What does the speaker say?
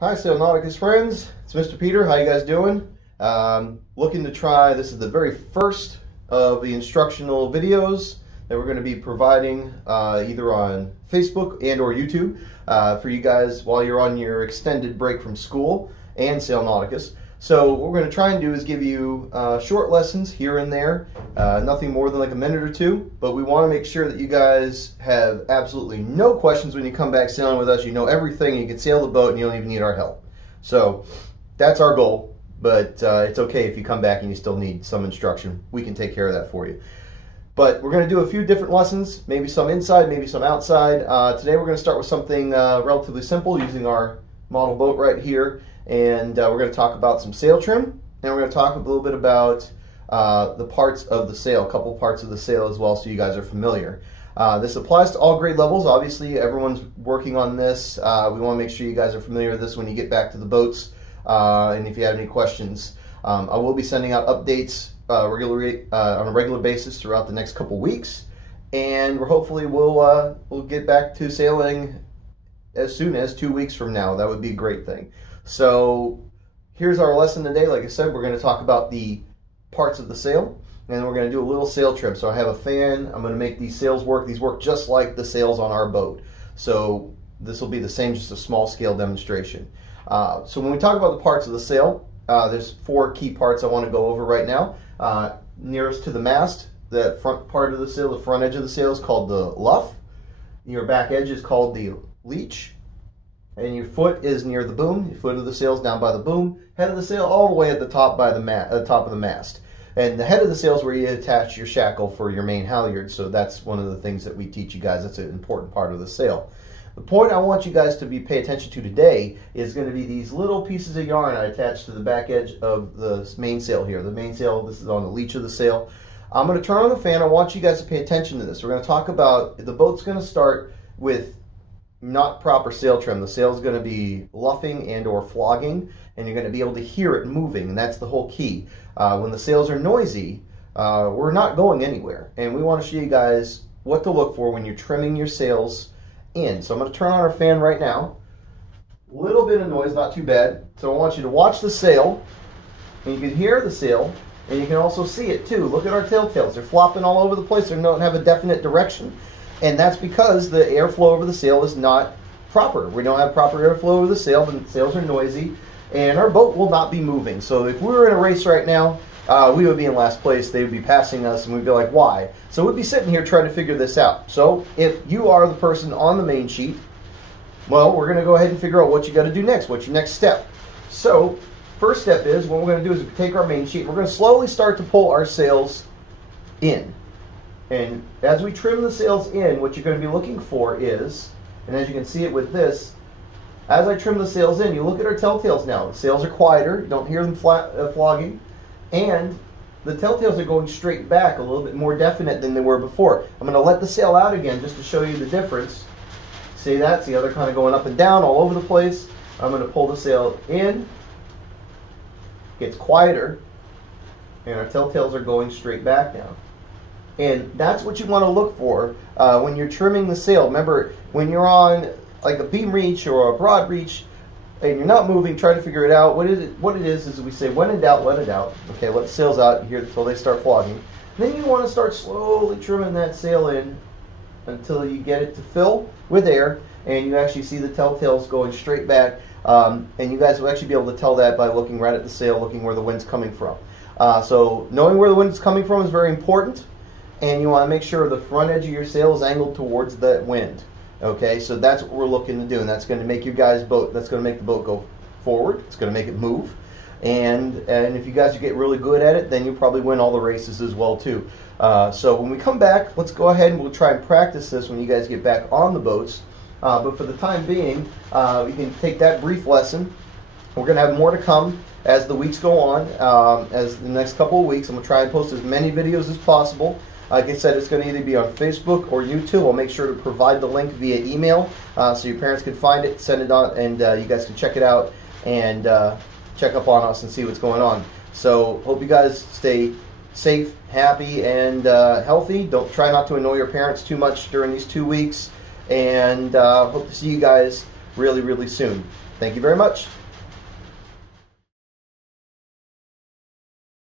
Hi, Nauticus friends. It's Mr. Peter. How you guys doing? Looking to try, this is the very first of the instructional videos that we're going to be providing either on Facebook and or YouTube for you guys while you're on your extended break from school and Sail Nauticus. So what we're going to try and do is give you short lessons here and there, nothing more than like a minute or two, but we want to make sure that you guys have absolutely no questions when you come back sailing with us. You know everything, you can sail the boat and you don't even need our help. So that's our goal, but it's okay if you come back and you still need some instruction. We can take care of that for you. But we're going to do a few different lessons, maybe some inside, maybe some outside. Today we're going to start with something relatively simple using our model boat right here. And we're going to talk about some sail trim, and we're going to talk a little bit about the parts of the sail, a couple parts of the sail as well, so you guys are familiar. This applies to all grade levels. Obviously, everyone's working on this. We want to make sure you guys are familiar with this when you get back to the boats, and if you have any questions. I will be sending out updates on a regular basis throughout the next couple weeks, and hopefully we'll get back to sailing as soon as 2 weeks from now. That would be a great thing. So here's our lesson today. Like I said, we're going to talk about the parts of the sail, and then we're going to do a little sail trim. So I have a fan. I'm going to make these sails work. These work just like the sails on our boat. So this will be the same, just a small scale demonstration. So when we talk about the parts of the sail, there's 4 key parts I want to go over right now. Nearest to the mast, the front part of the sail, the front edge of the sail is called the luff. Your back edge is called the leech. And your foot is near the boom. Your foot of the sail is down by the boom. Head of the sail all the way at the top by the top of the mast. And the head of the sail is where you attach your shackle for your main halyard. So that's one of the things that we teach you guys. That's an important part of the sail. The point I want you guys to pay attention to today is going to be these little pieces of yarn I attached to the back edge of the main sail here. The main sail, this is on the leech of the sail. I'm going to turn on the fan. I want you guys to pay attention to this. We're going to talk about, the boat's going to start with not proper sail trim. The sail is going to be luffing and or flogging, and you're going to be able to hear it moving, and that's the whole key. When the sails are noisy, we're not going anywhere, and we want to show you guys what to look for when you're trimming your sails in. So I'm going to turn on our fan right now. A little bit of noise, not too bad. So I want you to watch the sail, and you can hear the sail, and you can also see it too. Look at our telltales. They're flopping all over the place. They don't have a definite direction. And that's because the airflow over the sail is not proper. We don't have proper airflow over the sail, the sails are noisy, and our boat will not be moving. So if we were in a race right now, we would be in last place. They would be passing us, and we'd be like, why? So we'd be sitting here trying to figure this out. So if you are the person on the main sheet, well, we're going to go ahead and figure out what you got to do next. What's your next step? So first step is, what we're going to do is take our main sheet. We're going to slowly start to pull our sails in. And as we trim the sails in, what you're going to be looking for is, and as you can see it with this, as I trim the sails in, you look at our telltales now. The sails are quieter, you don't hear them flogging, and the telltales are going straight back, a little bit more definite than they were before. I'm going to let the sail out again just to show you the difference. See that? See how they're kind of going up and down all over the place? I'm going to pull the sail in, gets quieter, and our telltales are going straight back now. And that's what you want to look for when you're trimming the sail. Remember, when you're on like a beam reach or a broad reach and you're not moving, try to figure it out. What it is we say, when in doubt, let it out. Okay, let the sails out here until they start flogging. And then you want to start slowly trimming that sail in until you get it to fill with air and you actually see the telltales going straight back. And you guys will actually be able to tell that by looking right at the sail, looking where the wind's coming from. So knowing where the wind is coming from is very important. And you want to make sure the front edge of your sail is angled towards that wind. Okay, so that's what we're looking to do, and that's going to make your guys' boat, that's going to make the boat go forward. It's going to make it move. And if you guys get really good at it, then you'll probably win all the races as well too. So when we come back, let's go ahead and we'll try and practice this when you guys get back on the boats. But for the time being, we can take that brief lesson. We're going to have more to come as the weeks go on. As the next couple of weeks, I'm going to try and post as many videos as possible. Like I said, it's going to either be on Facebook or YouTube. I'll make sure to provide the link via email so your parents can find it, send it on, and you guys can check it out and check up on us and see what's going on. So hope you guys stay safe, happy, and healthy. Try not to annoy your parents too much during these 2 weeks. And hope to see you guys really, really soon. Thank you very much.